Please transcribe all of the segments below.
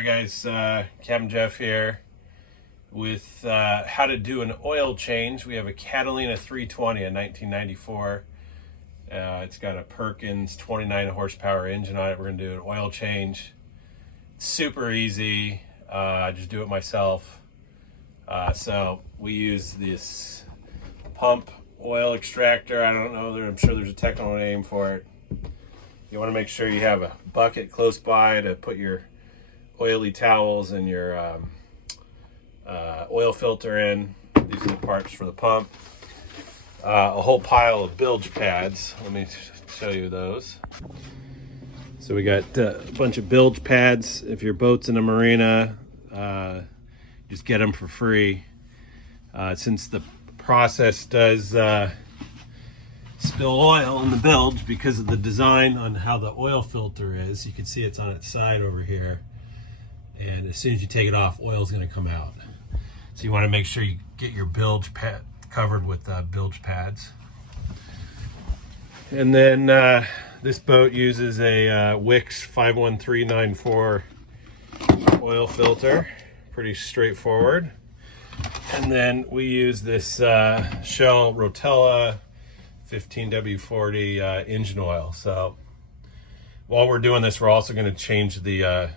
Alright guys, Captain Jeff here with how to do an oil change. We have a Catalina 320, a 1994. It's got a Perkins 29 horsepower engine on it. We're going to do an oil change. It's super easy. I just do it myself. So we use this pump oil extractor. I don't know, I'm sure there's a technical name for it. You want to make sure you have a bucket close by to put your oily towels and your oil filter in. These are the parts for the pump. A whole pile of bilge pads. Let me show you those. So we got a bunch of bilge pads. If your boat's in a marina, just get them for free. Since the process does spill oil in the bilge because of the design on how the oil filter is, you can see it's on its side over here. And as soon as you take it off, oil is going to come out. So you want to make sure you get your bilge pad covered with bilge pads. And then this boat uses a Wix 51394 oil filter. Pretty straightforward. And then we use this Shell Rotella 15W40 engine oil. So while we're doing this, we're also going to change the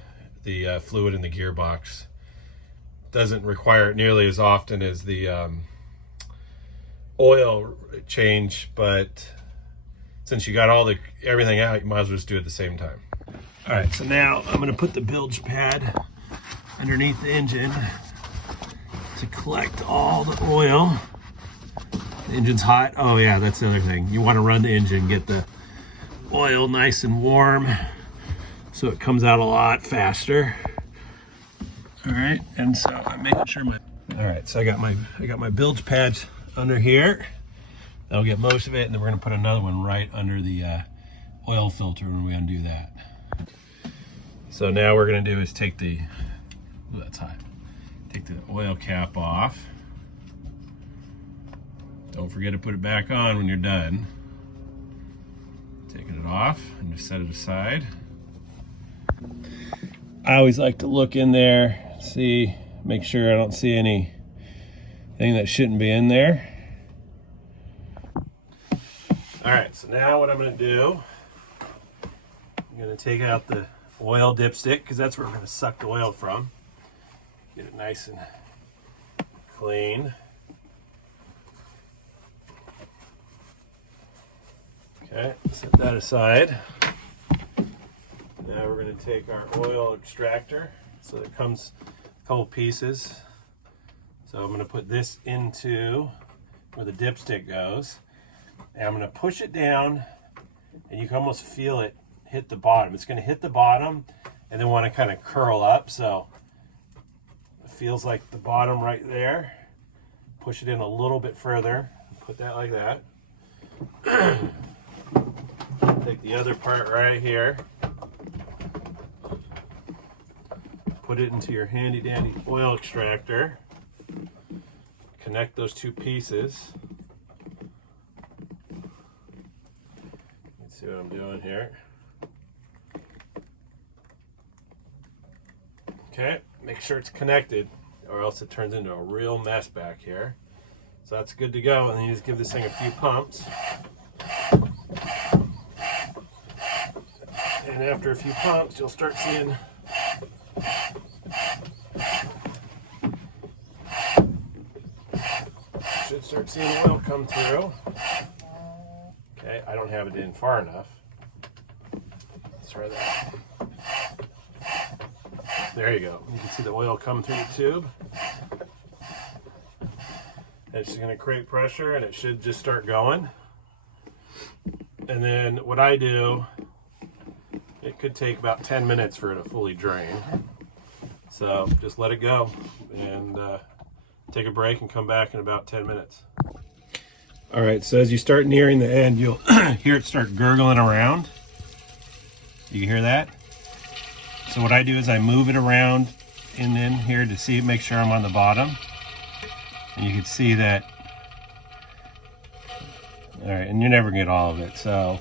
fluid in the gearbox. Doesn't require it nearly as often as the oil change, but since you got everything out, you might as well just do it at the same time. All right, so now I'm going to put the bilge pad underneath the engine to collect all the oil. The engine's hot. Oh yeah, that's the other thing. You want to run the engine, get the oil nice and warm so it comes out a lot faster. All right, and so I'm making sure all right, so I got my bilge pads under here. That'll get most of it, and then we're gonna put another one right under the oil filter when we undo that. So now we're gonna do is take the, ooh, that's hot. Take the oil cap off. Don't forget to put it back on when you're done. Taking it off and just set it aside. I always like to look in there, see, make sure I don't see anything that shouldn't be in there. All right, so now what I'm gonna do, I'm gonna take out the oil dipstick because that's where we're gonna suck the oil from. Get it nice and clean. Okay, set that aside. Now we're going to take our oil extractor. So it comes a couple pieces. So I'm going to put this into where the dipstick goes. And I'm going to push it down, and you can almost feel it hit the bottom. It's going to hit the bottom and then want to kind of curl up. So it feels like the bottom right there. Push it in a little bit further. Put that like that. Take the other part right here. Put it into your handy dandy oil extractor. Connect those two pieces. Let's see what I'm doing here. Okay, make sure it's connected or else it turns into a real mess back here. So that's good to go, and then you just give this thing a few pumps. And after a few pumps, you'll start seeing should start seeing oil come through. Okay, I don't have it in far enough. Let's try that. There you go. You can see the oil come through the tube. It's just going to create pressure, and it should just start going. And then what I do, it could take about 10 minutes for it to fully drain. So just let it go and take a break and come back in about 10 minutes. All right, so as you start nearing the end, you'll hear it start gurgling around. You can hear that? So what I do is I move it around in here to see, make sure I'm on the bottom. And you can see that. All right, and you're never gonna get all of it. So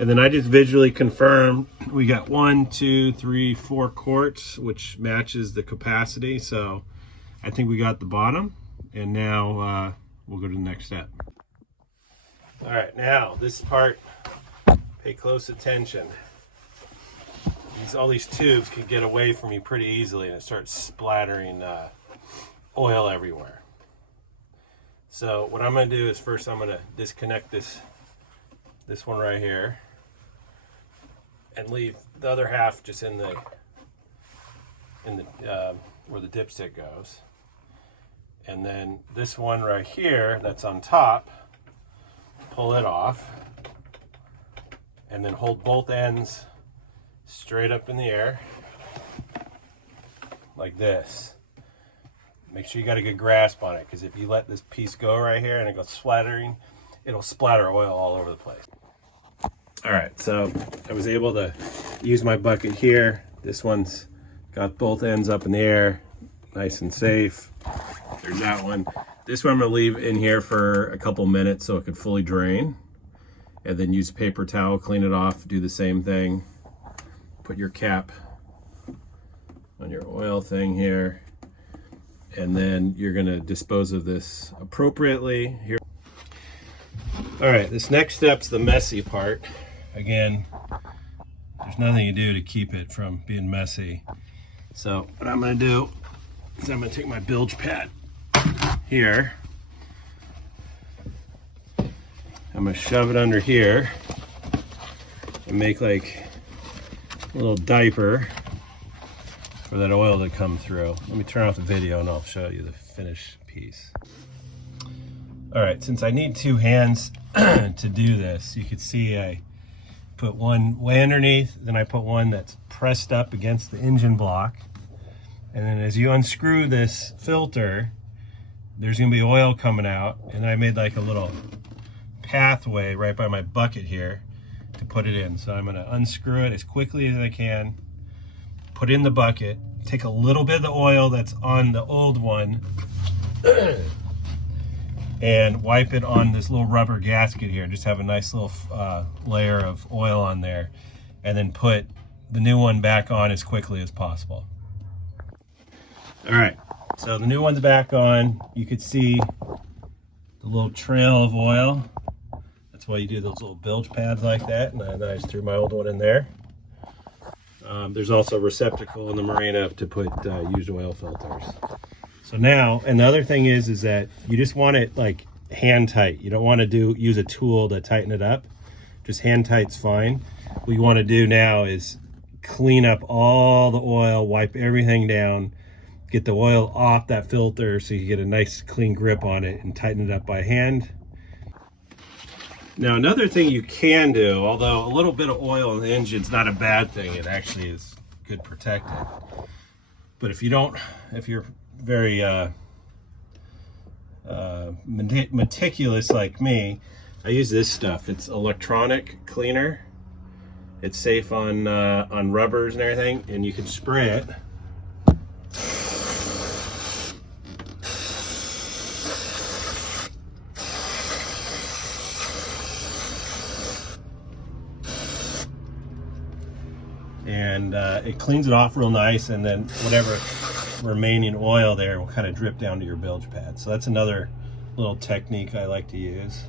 And then I just visually confirm we got 1, 2, 3, 4 quarts, which matches the capacity. So I think we got the bottom, and now we'll go to the next step. All right, now this part, pay close attention. All these tubes can get away from you pretty easily, and it starts splattering oil everywhere. So what I'm going to do is first I'm going to disconnect this one right here and leave the other half just in the where the dipstick goes. And then this one right here that's on top, pull it off and then hold both ends straight up in the air like this. Make sure you got a good grasp on it, because if you let this piece go right here and it goes splattering, it'll splatter oil all over the place. All right, so I was able to use my bucket here. This one's got both ends up in the air, nice and safe. There's that one. This one I'm gonna leave in here for a couple minutes so it can fully drain, and then use a paper towel, clean it off, do the same thing. Put your cap on your oil thing here, and then you're gonna dispose of this appropriately here. All right, this next step's the messy part. Again, there's nothing you do to keep it from being messy. So what I'm gonna do is I'm gonna take my bilge pad here. I'm gonna shove it under here and make like a little diaper for that oil to come through. Let me turn off the video and I'll show you the finished piece. All right, since I need 2 hands to do this, you can see I put one way underneath, then I put one that's pressed up against the engine block. And then as you unscrew this filter, there's gonna be oil coming out, and I made like a little pathway right by my bucket here to put it in. So I'm gonna unscrew it as quickly as I can, put it in the bucket, take a little bit of the oil that's on the old one and wipe it on this little rubber gasket here. Just have a nice little layer of oil on there, and then put the new one back on as quickly as possible. All right, so the new one's back on. You could see the little trail of oil. That's why you do those little bilge pads like that, and then I just threw my old one in there. There's also a receptacle in the marina to put used oil filters. So now, and the other thing is that you just want it like hand tight. You don't want to use a tool to tighten it up. Just hand tight's fine. What you want to do now is clean up all the oil, wipe everything down, get the oil off that filter so you get a nice clean grip on it, and tighten it up by hand. Now another thing you can do, although a little bit of oil in the engine's not a bad thing, it actually is good protected. But if you're very meticulous like me, I use this stuff. It's electronic cleaner. It's safe on rubbers and everything, and you can spray it. And it cleans it off real nice, and then whatever remaining oil there will kind of drip down to your bilge pad. So that's another little technique I like to use.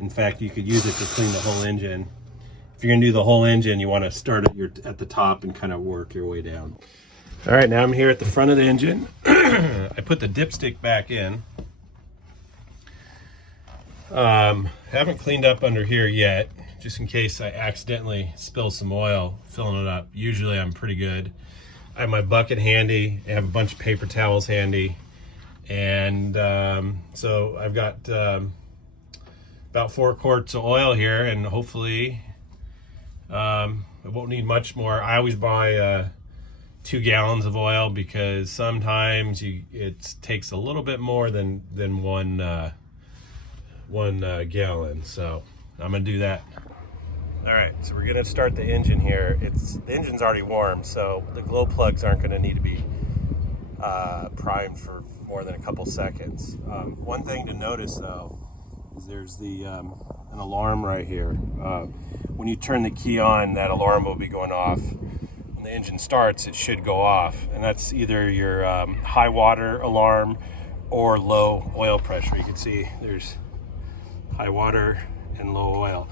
In fact, you could use it to clean the whole engine. If you're gonna do the whole engine, you want to start at the top and kind of work your way down. All right, now I'm here at the front of the engine. I put the dipstick back in. Haven't cleaned up under here yet, just in case I accidentally spill some oil filling it up. Usually I'm pretty good. I have my bucket handy. I have a bunch of paper towels handy. And so I've got about 4 quarts of oil here, and hopefully it won't need much more. I always buy 2 gallons of oil, because sometimes it takes a little bit more than one gallon. So I'm gonna do that. All right, so we're gonna start the engine here. The engine's already warm, so the glow plugs aren't gonna need to be primed for more than a couple seconds. One thing to notice though is there's the an alarm right here. When you turn the key on, that alarm will be going off. When the engine starts, it should go off, and that's either your high water alarm or low oil pressure. You can see there's high water and low oil.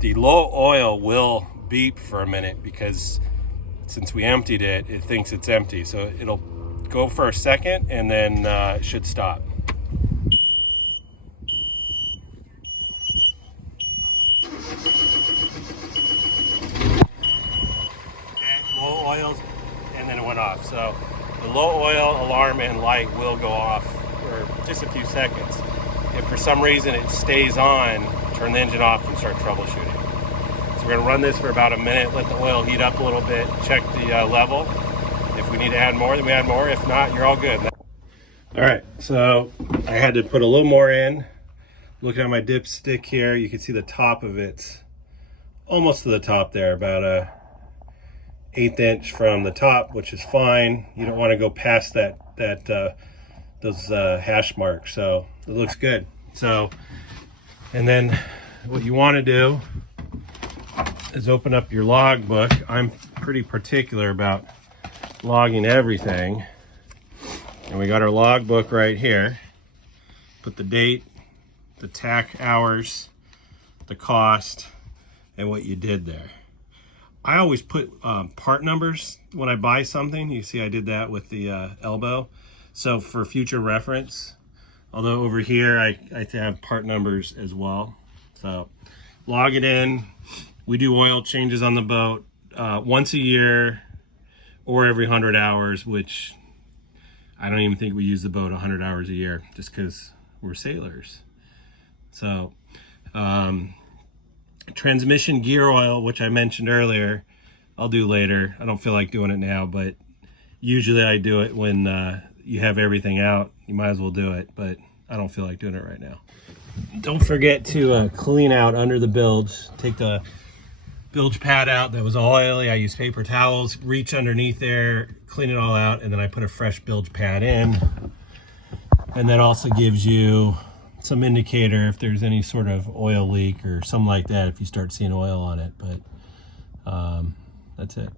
The low oil will beep for a minute because since we emptied it, it thinks it's empty. So it'll go for a second and then it should stop. Low oils, and then it went off. So the low oil alarm and light will go off for just a few seconds. If for some reason it stays on, turn the engine off and start troubleshooting. So we're going to run this for about a minute, let the oil heat up a little bit, check the level. If we need to add more, then we add more. If not, you're all good. All right, so I had to put a little more in. Looking at my dipstick here, you can see the top of it, almost to the top there, about a 1/8 inch from the top, which is fine. You don't want to go past those hash marks, so it looks good. So, and then what you want to do is open up your log book. I'm pretty particular about logging everything, and we got our log book right here. Put the date, the tack hours, the cost, and what you did there. I always put part numbers when I buy something. You see I did that with the elbow. So for future reference, although over here I have part numbers as well. So log it in. We do oil changes on the boat once a year or every 100 hours, which I don't even think we use the boat 100 hours a year just because we're sailors. So transmission gear oil, which I mentioned earlier, I'll do later. I don't feel like doing it now, but usually I do it when you have everything out. You might as well do it, but I don't feel like doing it right now. Don't forget to clean out under the bilge. Take the bilge pad out that was all oily. I use paper towels, reach underneath there, clean it all out, and then I put a fresh bilge pad in. And that also gives you some indicator if there's any sort of oil leak or something like that, if you start seeing oil on it. But that's it.